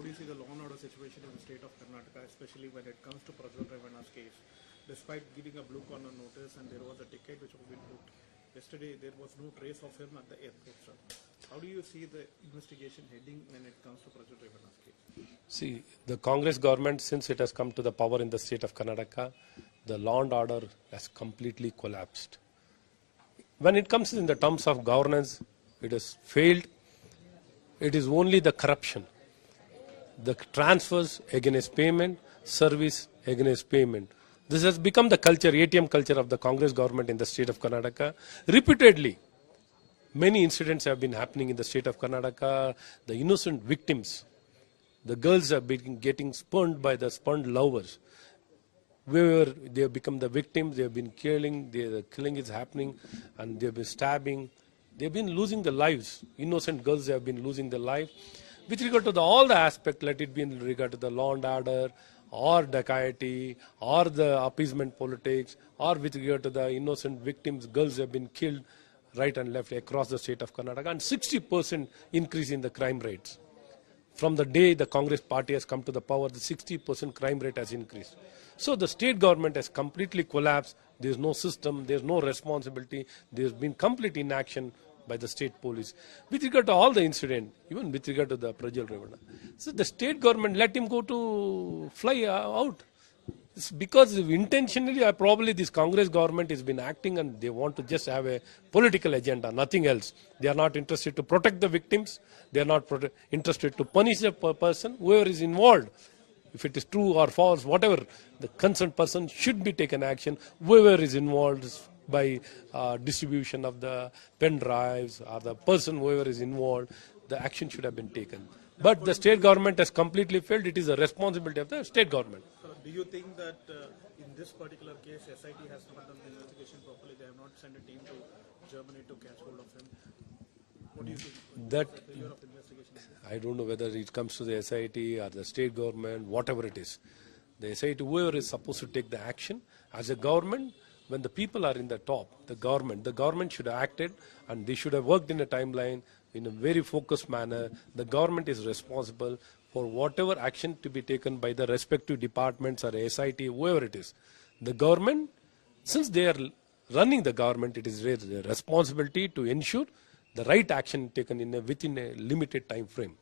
how do you see the law and order situation in the state of Karnataka, especially when it comes to Prajwal Ravana's case? Despite giving a blue corner notice and there was a ticket which was been booked, yesterday there was no trace of him at the airport, sir. How do you see the investigation heading when it comes to Prajwal Ravana's case? See, the Congress government, since it has come to the power in the state of Karnataka, the law and order has completely collapsed. When it comes in the terms of governance, it has failed. It is only the corruption. The transfers against payment, service against payment. This has become the culture, ATM culture of the Congress government in the state of Karnataka. Repeatedly, many incidents have been happening in the state of Karnataka. The innocent victims, the girls have been getting spurned by the spurned lovers. Where they have become the victims, they have been killing, the killing is happening, and they have been stabbing. They have been losing their lives. Innocent girls have been losing their life. With regard to all the aspect, let it be in regard to the law and order, or dacoity, or the appeasement politics, or with regard to the innocent victims, girls have been killed right and left across the state of Karnataka, and 60% increase in the crime rates. From the day the Congress party has come to the power, the 60% crime rate has increased. So the state government has completely collapsed. There is no system, there is no responsibility, there has been complete inaction by the state police. With regard to all the incident, even with regard to the Prajwal Ravana, so the state government let him go to fly out. It's because intentionally, probably this Congress government has been acting and they want to just have a political agenda, nothing else. They are not interested to protect the victims. They are not interested to punish the person, whoever is involved. If it is true or false, whatever, the concerned person should be taken action. Whoever is involved by distribution of the pen drives or the person, whoever is involved, the action should have been taken. But the state government has completely failed. It is a responsibility of the state government. Do you think that in this particular case, SIT has not done the investigation properly? They have not sent a team to Germany to catch hold of him? What do you think? That Failure of investigation? I don't know whether it comes to the SIT or the state government, whatever it is. The SIT, whoever is supposed to take the action, as a government, when the people are in the top, the government should have acted and they should have worked in a timeline in a very focused manner. The government is responsible for whatever action to be taken by the respective departments or SIT, whoever it is. The government, since they are running the government, it is their responsibility to ensure the right action taken within a limited time frame.